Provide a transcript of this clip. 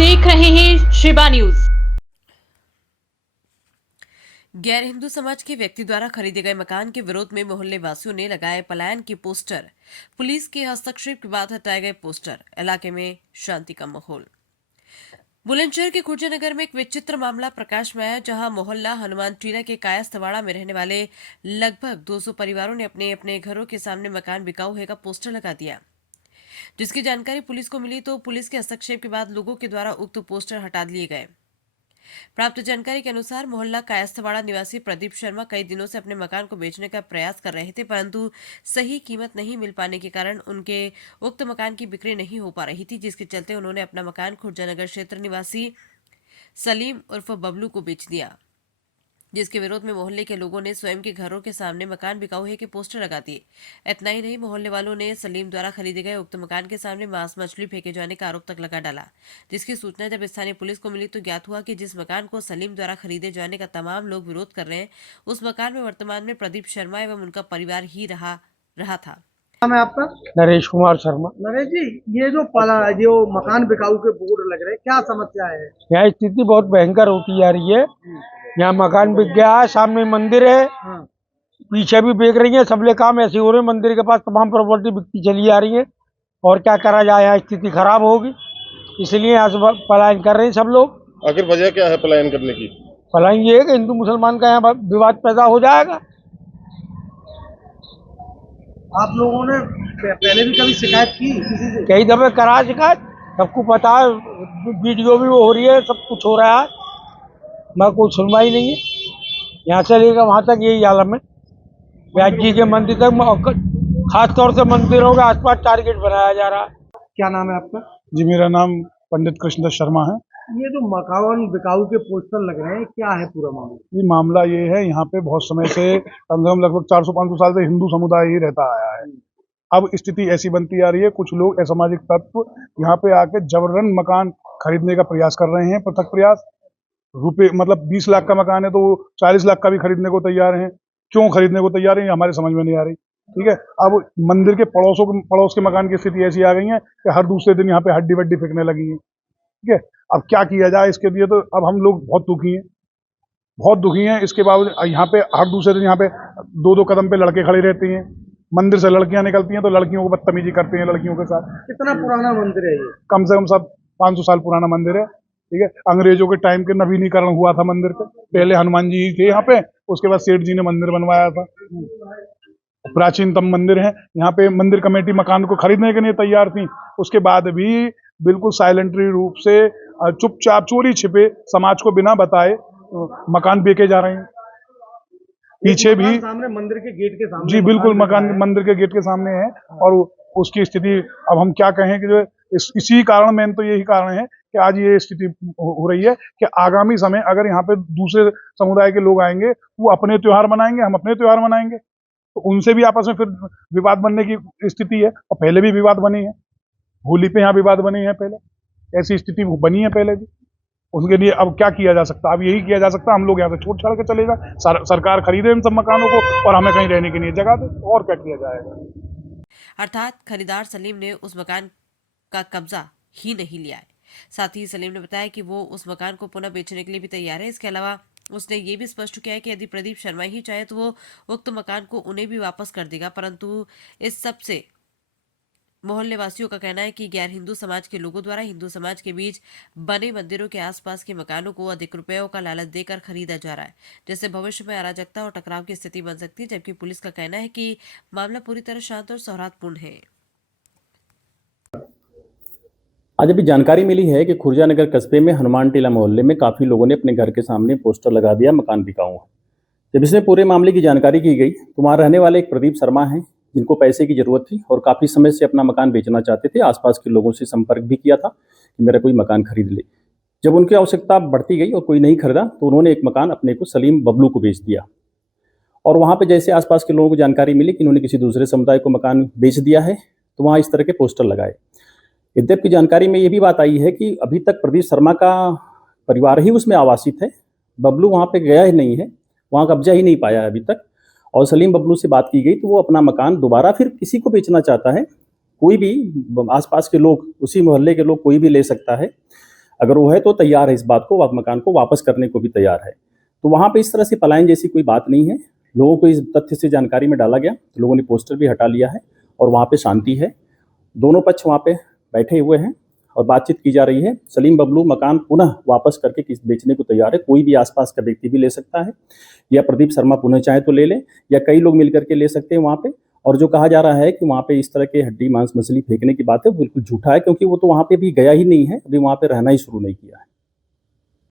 देख रहे हैं शिवा न्यूज। गैर हिंदू समाज के व्यक्ति द्वारा खरीदे गए मकान के विरोध में मोहल्ले वासियों ने लगाए पलायन के पोस्टर। पुलिस के हस्तक्षेप के बाद हटाए गए पोस्टर। इलाके में शांति का माहौल। बुलंदशहर के खुर्जा नगर में एक विचित्र मामला प्रकाश में आया, जहां मोहल्ला हनुमान टीला के कायस्थवाड़ा में रहने वाले लगभग 200 परिवारों ने अपने अपने घरों के सामने मकान बिकाऊ है का पोस्टर लगा दिया। जिसकी जानकारी पुलिस को मिली तो पुलिस के हस्तक्षेप के बाद लोगों के द्वारा उक्त पोस्टर हटा लिए गए। प्राप्त जानकारी के अनुसार मोहल्ला कायस्थवाड़ा निवासी प्रदीप शर्मा कई दिनों से अपने मकान को बेचने का प्रयास कर रहे थे, परंतु सही कीमत नहीं मिल पाने के कारण उनके उक्त मकान की बिक्री नहीं हो पा रही थी, जिसके चलते उन्होंने अपना मकान खुर्जानगर क्षेत्र निवासी सलीम उर्फ बबलू को बेच दिया। जिसके विरोध में मोहल्ले के लोगों ने स्वयं के घरों के सामने मकान बिकाऊ है के पोस्टर लगा दिए। इतना ही नहीं, मोहल्ले वालों ने सलीम द्वारा खरीदे गए उक्त मकान के सामने मांस मछली फेंके जाने का आरोप तक लगा डाला। जिसकी सूचना जब स्थानीय पुलिस को मिली तो ज्ञात हुआ कि जिस मकान को सलीम द्वारा खरीदे जाने का तमाम लोग विरोध कर रहे हैं, उस मकान में वर्तमान में प्रदीप शर्मा एवं उनका परिवार ही रहा था। नाम है आपका? नरेश कुमार शर्मा। नरेश जी, ये जो मकान बिकाऊ के बोर्ड लग रहे हैं, क्या समस्या है? यहाँ स्थिति बहुत भयंकर होती जा रही है। यहाँ मकान बिक गया है, सामने मंदिर है, पीछे भी बिक रही है। सबले काम ऐसे हो रहे हैं, मंदिर के पास तमाम प्रॉपर्टी बिकती चली जा रही है। और क्या करा जाए, यहाँ स्थिति खराब होगी, इसलिए यहाँ से पलायन कर रहे हैं सब लोग। आखिर वजह क्या है पलायन करने की? पलायन ये है कि हिंदू मुसलमान का यहाँ विवाद पैदा हो जाएगा। आप लोगों ने पहले भी कभी शिकायत की किसी से? कई दफे करा शिकायत, सबको पता है, वीडियो भी वो हो रही है, सब कुछ हो रहा है, मगर कोई सुनवाई नहीं है। यहाँ से लेकर वहाँ तक यही आलम है। व्यास जी के मंदिर तक, खास तौर से मंदिरों के आसपास टारगेट बनाया जा रहा है। क्या नाम है आपका? जी, मेरा नाम पंडित कृष्णदास शर्मा है। ये जो मकान बिकाऊ के पोस्टर लग रहे हैं, क्या है पूरा मामला? ये मामला ये है, यहाँ पे बहुत समय से कम से कम लगभग 400-500 साल से हिंदू समुदाय ही रहता आया है। अब स्थिति ऐसी बनती आ रही है, कुछ लोग असामाजिक तत्व यहाँ पे आके जबरन मकान खरीदने का प्रयास कर रहे हैं। पृथक प्रयास, रुपए मतलब 20 लाख का मकान है तो वो 40 लाख का भी खरीदने को तैयार हैं। क्यों खरीदने को तैयार है, ये हमारे समझ में नहीं आ रही। ठीक है, अब मंदिर के पड़ोस के मकान की स्थिति ऐसी आ गई है कि हर दूसरे दिन यहाँ पे हड्डी वड्डी फेंकने लगी है। ठीक है, अब क्या किया जाए इसके लिए, तो अब हम लोग बहुत दुखी हैं। इसके बावजूद यहाँ पे हर दूसरे दिन यहाँ पे 2-2 कदम पे लड़के खड़े रहते हैं। मंदिर से लड़कियां निकलती हैं तो लड़कियों को बदतमीजी करते हैं लड़कियों के साथ। कितना पुराना मंदिर है ये? कम से कम सब 500 साल पुराना मंदिर है। ठीक है, अंग्रेजों के टाइम के नवीनीकरण हुआ था मंदिर का। पहले हनुमान जी थे यहाँ पे, उसके बाद सेठ जी ने मंदिर बनवाया था। प्राचीनतम मंदिर है। यहाँ पे मंदिर कमेटी मकान को खरीदने के लिए तैयार थी, उसके बाद भी बिल्कुल साइलेंटरी रूप से चुपचाप चोरी छिपे समाज को बिना बताए मकान बेचे जा रहे हैं। पीछे भी सामने मंदिर के गेट के सामने? जी बिल्कुल, मकान मंदिर के गेट के सामने है। और उसकी स्थिति अब हम क्या कहें कि जो इसी कारण, मेन तो यही कारण है कि आज ये स्थिति हो रही है कि आगामी समय अगर यहाँ पे दूसरे समुदाय के लोग आएंगे, वो अपने त्योहार मनाएंगे, हम अपने त्योहार मनाएंगे, तो उनसे भी आपस में फिर विवाद बनने की स्थिति है। और पहले भी विवाद बनी है, होली पे यहाँ विवाद बनी है, पहले ऐसी स्थिति बनी है पहले भी। उसके लिए अब क्या किया जा सकता है? अब यही किया जा सकता है, हम लोग यहाँ से छोड़ छाड़ के चले जाए, सरकार खरीदे इन सब मकानों को और हमें कहीं रहने के लिए जगह दे, और क्या किया जाएगा। अर्थात खरीदार सलीम ने उस मकान का कब्जा ही नहीं लिया है। साथ ही सलीम ने बताया कि वो उस मकान को पुनः बेचने के लिए भी तैयार है। इसके अलावा उसने ये भी स्पष्ट किया है कि यदि प्रदीप शर्मा ही चाहे तो वो उक्त मकान को उन्हें भी वापस कर देगा, परंतु इस सब से मोहल्ले वासियों का कहना है कि गैर हिंदू समाज के लोगों द्वारा हिंदू समाज के बीच बने मंदिरों के आसपास के मकानों को अधिक रुपयों का लालच देकर खरीदा जा रहा है, जिससे भविष्य में अराजकता और टकराव की स्थिति बन सकती है। जबकि पुलिस का कहना है कि मामला पूरी तरह शांत और सौहार्दपूर्ण है। आज अभी जानकारी मिली है कि खुर्जा नगर कस्बे में हनुमान टीला मोहल्ले में काफी लोगों ने अपने घर के सामने पोस्टर लगा दिया, मकान बिकाऊ है। जब इसमें पूरे मामले की जानकारी की गई तो वहां रहने वाले एक प्रदीप शर्मा हैं, जिनको पैसे की जरूरत थी और काफी समय से अपना मकान बेचना चाहते थे। आसपास के लोगों से संपर्क भी किया था कि मेरा कोई मकान खरीद ले। जब उनकी आवश्यकता बढ़ती गई और कोई नहीं खरीदा तो उन्होंने एक मकान अपने को सलीम बबलू को बेच दिया। और वहां पे जैसे आसपास के लोगों को जानकारी मिली कि इन्होंने किसी दूसरे समुदाय को मकान बेच दिया है, तो वहां इस तरह के पोस्टर लगाए। यद्यपि जानकारी में ये भी बात आई है कि अभी तक प्रदीप शर्मा का परिवार ही उसमें आवासित है, बबलू वहां पे गया ही नहीं है, वहां कब्जा ही नहीं पाया अभी तक। और सलीम बबलू से बात की गई तो वो अपना मकान दोबारा फिर किसी को बेचना चाहता है। कोई भी आसपास के लोग, उसी मोहल्ले के लोग कोई भी ले सकता है। अगर वो है तो तैयार है इस बात को, मकान को वापस करने को भी तैयार है। तो वहाँ पे इस तरह से पलायन जैसी कोई बात नहीं है। लोगों को इस तथ्य से जानकारी में डाला गया, तो लोगों ने पोस्टर भी हटा लिया है और वहाँ पे शांति है। दोनों पक्ष वहाँ पे बैठे हुए हैं और बातचीत की जा रही है। सलीम बबलू मकान पुनः वापस करके बेचने को तैयार है। कोई भी आसपास का व्यक्ति भी ले सकता है, या प्रदीप शर्मा पुनः चाहे तो ले ले, या कई लोग मिलकर के ले सकते हैं वहाँ पे। और जो कहा जा रहा है कि वहाँ पे इस तरह के हड्डी मांस मछली फेंकने की बात है, वो बिल्कुल झूठा है, क्योंकि वो तो वहाँ पे भी गया ही नहीं है, अभी वहाँ पे रहना ही शुरू नहीं किया है।